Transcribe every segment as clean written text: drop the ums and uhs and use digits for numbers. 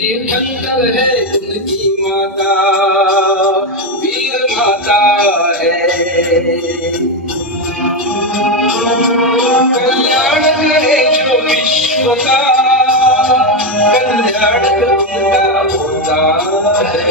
तीर्थंकर है उनकी माता, वीर माता है। कल्याण करे जो विश्व का, कल्याण उनका होता है।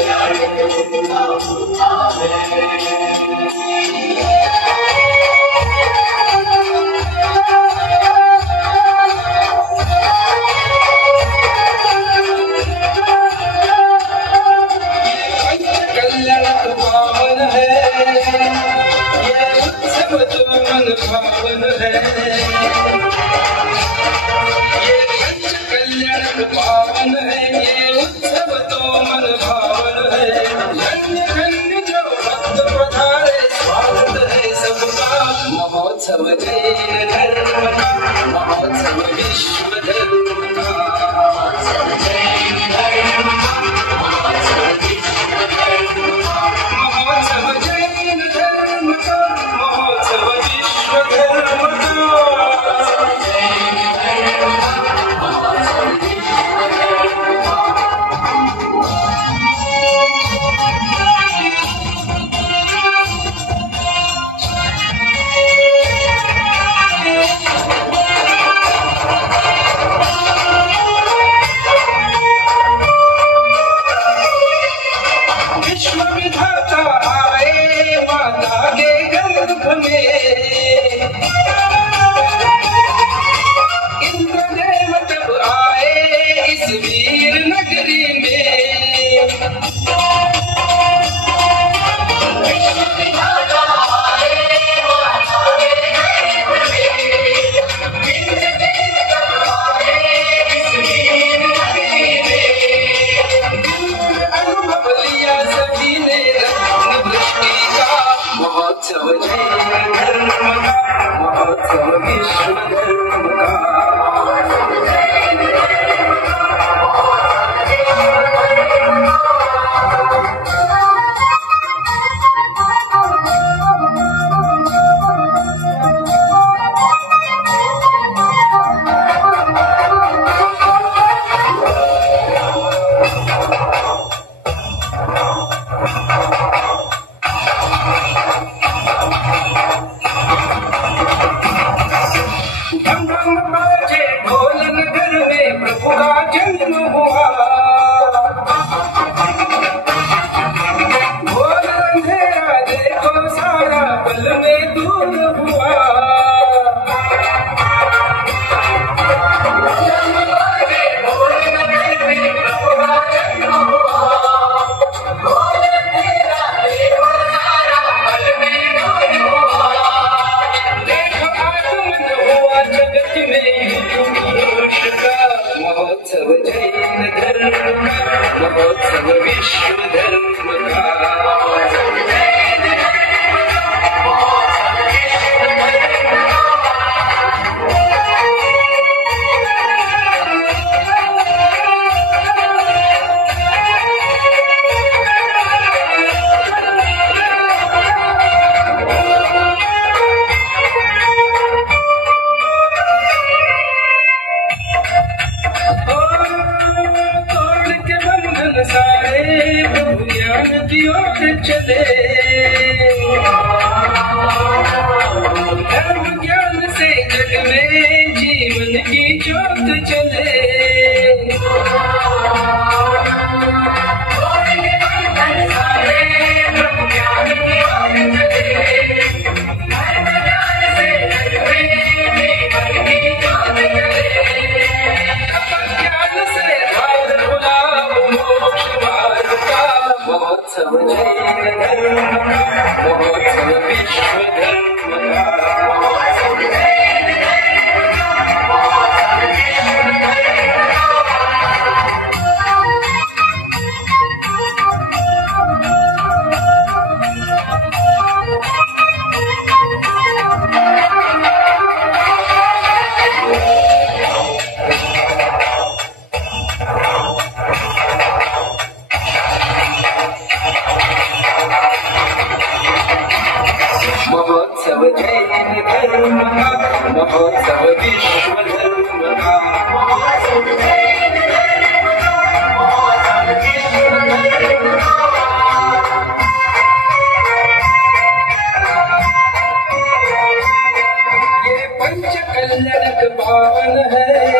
पावन है ये कल्याण पावन है, ये उत्सव तो मन भावन है। धन्य धन्य जो भक्त पधारे, स्वागत है सबका। महोत्सव जैन धर्म का, महोत्सव विश्व धर्म का, महोत्सव जैन धर्म का, महोत्सव विश्व धर्म का, महोत्सव जैन धर्म का, महोत्सव विश्व धर्म का। विश्व विधाता आए माता के गर्भ में, इंद्रदेव तब आए इस वीर नगरी में। विश्व विधाता आए माता के गर्भ में, इंद्रदेव तब आए इस वीर नगरी में। अनुभव लिया सभी ने रत्न दृष्टि का, महोत्सव जैन धर्म का, महोत्सव विश्व धर्म का। धम धम बाजे ढोल नगर में प्रभु का जन्म हुआ। ढोल अंधेरा देखो सारा पल में दूर हुआ। धम बाजे ढोल नगर में प्रभु का जन्म हुआ। ढोल अंधेरा देखो सारा पल में दूर हुआ। देखो आगमन हुआ जगत में पुरुष का, महोत्सव जैन धर्म का, महोत्सव विश्व धर्म का। महोत्सव जैन धर्म का, महोत्सव विश्व धर्म का। तोड़ के बंधन सारे प्रभु ज्ञान की ओर चले। धर्म ज्ञान से जग में जीवन की ज्योत चले। तोड़ के बंधन सारे प्रभु ज्ञान की ओर चले। धर्म ज्ञान से जग में जीवन की ज्योत चले। महोत्सव जैन धर्म का, महोत्सव विश्व धर्म का, महोत्सव जैन धर्म का, महोत्सव विश्व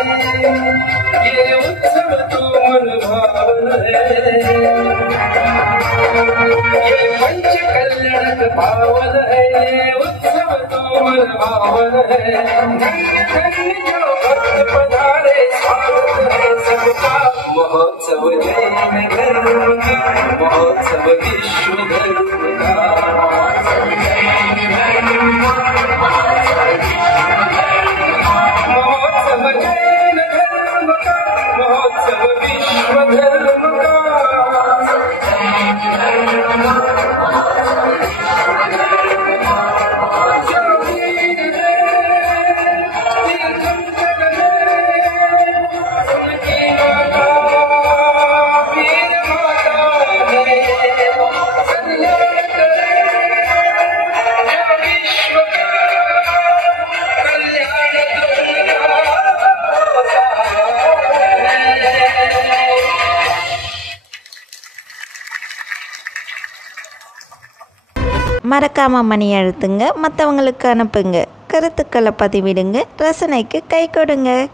ये उत्सव तो मन भावन है, ये पंच कल्याण पावन है, ये उत्सव तो मन भावन है। धन्य धन्य जो भक्त पधारे, स्वागत है सबका। महोत्सव जैन धर्म का, महोत्सव विश्व धर्म का। महोत्सव जैन धर्म का, महोत्सव विश्व धर्म का। மறக்காம மணி அழுத்துங்க, மற்றவங்களுக்கு அனுப்புங்க, கருத்துக்களை பதிவிடுங்க, ரசனைக்கு கை கொடுங்க.